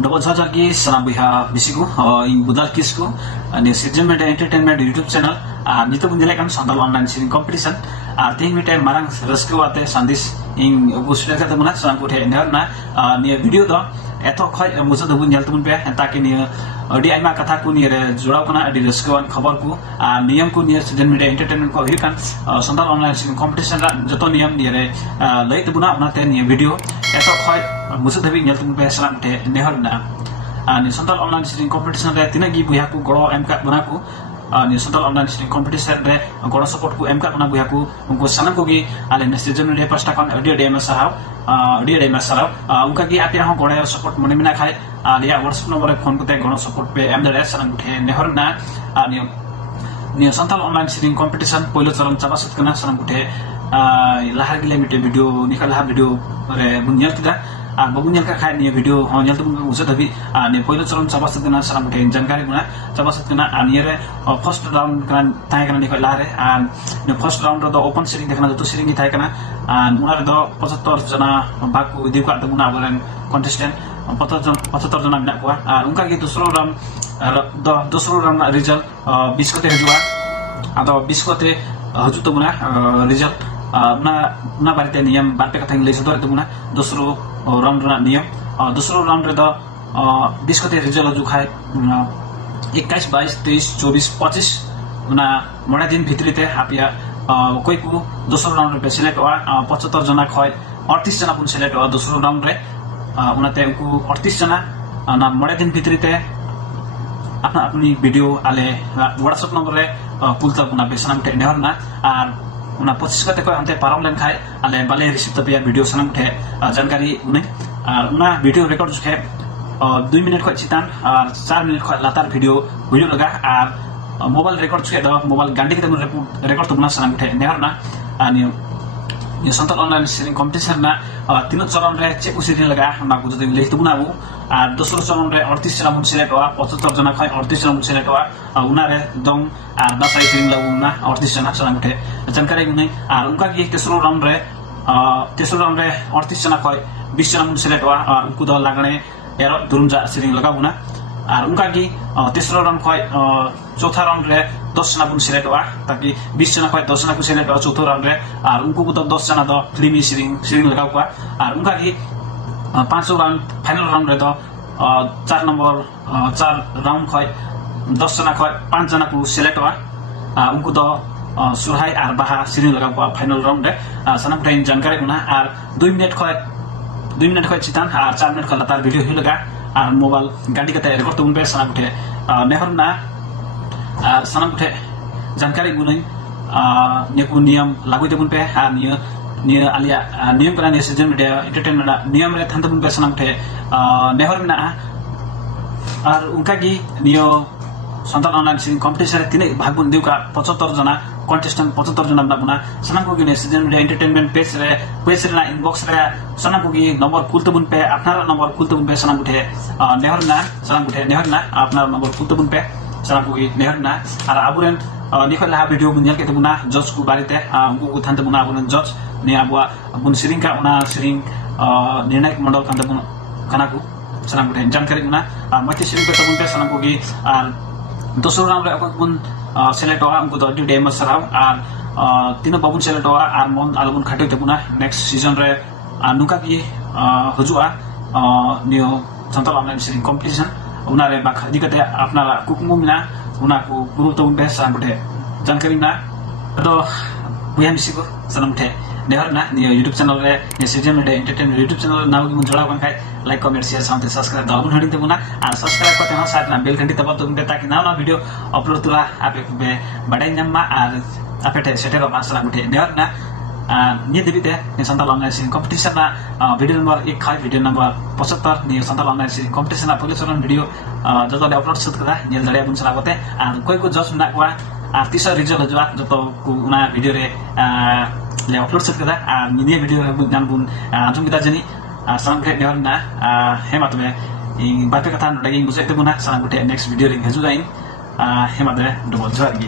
Double Sajaki, Sanabiha, Bisiku, in Budalkisku, and the Citizen Entertainment YouTube channel, Nita Bundilakan, Sandal online singing competition, think with a Marang Rescue at Sandis in Busaka Sanakute, near video though, Eto quite a Musa the Bunyaltun Bear, and Taki near Diama Kataku near Jurakuna, the Rescue and Kabarku, Niamku near Citizen Media Entertainment Kohikan, Sandal online singing competition, Jotonium near late Buna, not any video, Eto quite. Musuh tapi nyaltung pesan te neharna. Ni Sandal online singing competition re tinagi buyaku goro MK bunaku. Ni Sandal online singing competition re goro support ku MK bunaku buyaku. Unku sanam kogi ale nestizen re pasta kon audio demo sarau. Audio demo sarau. Unka gi api hong goro support mone mina khai. Dia WhatsApp nomor phone kute goro support pe MDR sanam kute neharna. Ni Sandal online singing competition poilo charam cabasut kana sanam kute lahar gile mite video nikal lahar video re bunyal kita. Bagunya kakak ni video hanya tu musuh tapi ni poin itu coba setelah salam mungkin jangan guna coba setelah ni first round kan tanya kan ni kalau lari ni first round itu open sering dekana itu sering kita kena mulai itu 75 jana baku video kat tu guna bulan contestant 75 jana nak kuat ungkap gitu dusro round result 20 kote hujua atau 20 kote hujut tu guna result na barite niyam barpe kata English itu guna dusro round na नियम दूसरो round रे the 20 कते result जो खाए 21 22 23 24 25 ना मडा दिन भित्री ते हापिया कोई को दूसरो राउंड रे सिलेक्ट हुआ 75 जना खय 38 जना पुन सिलेक्ट हुआ दूसरो राउंड रे उनाते को 38 जना ना मडा दिन भित्री ते अपना अपनी वीडियो आले WhatsApp नंबर रे पुलता पुना बेसनम टे नेहरना आर उना 25 कते को अंते पारम लेन खाए आले बाले रिसीव तपिया वीडियो सनम थे जानकारी उन्हें उना वीडियो रिकॉर्ड जो है 2 मिनट को चितान और 4 मिनट को लातार वीडियो लगा और मोबाइल रिकॉर्ड जो है तो मोबाइल गांडी के तमुन रिकॉर्ड तो बना सनम थे नेहरना नि संतल ऑनलाइन सीरिंग कंपटीशन ना तीन चरण रे चेक उसिरिन लगा ना को जति लेख तो बनाबो आ दोस्रो चरण रे 38 जना मुन सिलेक्ट हुआ 75 जना खय 38 जना मुन सिलेक्ट हुआ उना रे दम आ दसाई सीरिंग लगु ना 38 जना सनम थे जानकारी उन्हें आ उनका की तेस्रो राउंड रे 38 जना खय 20 जना मुन सिलेक्ट हुआ उनको द लागणे एरो दुरुमजा सीरिंग लगाबो ना और उनका की तेस्रो राउंड खय चौथा राउंड रे 10 जना पुन सिलेक्ट हुआ ताकि 20 जना खय 10 जना को सिलेक्ट हुआ चौथा राउंड रे और उनको को 10 जना द फिल्मी सीरिंग लगाबो हुआ और उनका की पांचवा राउंड फाइनल राउंड रे तो 4 राउंड खय 10 जना खय 5 जना को सिलेक्ट हुआ उनको तो सुरहाई और बाहा सीरिंग लगाबो फाइनल राउंड रे सनम ट्रेन जानकारी गुना और 2 मिनट खय चितान और 4 मिनट का लातार वीडियो ही लगा और मोबाइल गाड़ी का रिकॉर्ड तो उनपे सनम उठे नेहरना और सनम उठे जानकारी गुनई नेकु नियम लागू देबुन पे और निय आलिया नियम करा ने सीजन मीडिया एंटरटेनमेंट नियम रे थान तबुन पे सनम उठे नेहरना और उनका की नियो संतान ऑनलाइन सिंगिंग कंपटीशन तीन भाग बुन देउ का 75 जना कंटेस्टेंट 75 जना बना सनम को गिने सीजन मीडिया एंटरटेनमेंट पेज रे ना इनबॉक्स रे सनम को गी नंबर कुलतबुन पे अपना नंबर कुलतबुन पे सनम उठे नेहरना अपना नंबर कुलतबुन पे सनम को गी नेहरना और आबुरेन निखला वीडियो बुन के तबुना जज को बारिते उनको थान तबुना आबुरेन जज ने आबुआ बुन सिरिंग का उना सिरिंग निर्णायक मंडल कान तबुन कनाकु सनम उठे जानकारी गुना मते सिरिंग पे तबुन पे सनम को गी दोस्रो राउंड रे अपन सिलेक्ट हुआ उनको तो डेमो सराव और तीनों बाबुन सिलेक्ट हुआ और मन आलबुन खाटे तबुना नेक्स्ट सीजन रे नुका की हजुआ नियो संतल ऑनलाइन सिरिंग कंपटीशन उना रे बाखदी कते अपना कुकुमु मिना उना को गुरु तो उनपे सांगुटे जानकारी ना तो बुया मिसिको सनम थे नेहरना नियो YouTube चैनल रे ने सीजन मीडिया एंटरटेनमेंट YouTube चैनल नाउ की जोड़ा बन खाय लाइक कमेंट शेयर साउंड सब्सक्राइब दाबुन हडिन तबुना और सब्सक्राइब करते हो साथ ना बेल घंटी दबा तो ताकि नया वीडियो अपलोड तुला आपे बे बड़ाई नम्मा और आपे सेटे रो मासला गुटे नेहरना नि देबिते ने संताल ऑनलाइन सिंगिंग कंपटीशन ना वीडियो नंबर 1 खाय वीडियो नंबर 75 नि संताल ऑनलाइन सिंगिंग कंपटीशन ना पुलिस रन वीडियो जतले अपलोड सत करा नेल दड़िया बुन सलागते और कोई को जज ना कुआ तीसरा रिजल्ट जो जतो को उना वीडियो रे ले अपलोड सत करा मिनी वीडियो जान बुन आजम kita jani salam ke neharna hemat me ing bape kata lagi buset tebuna salam gute next video ring hajugain hemat me double jari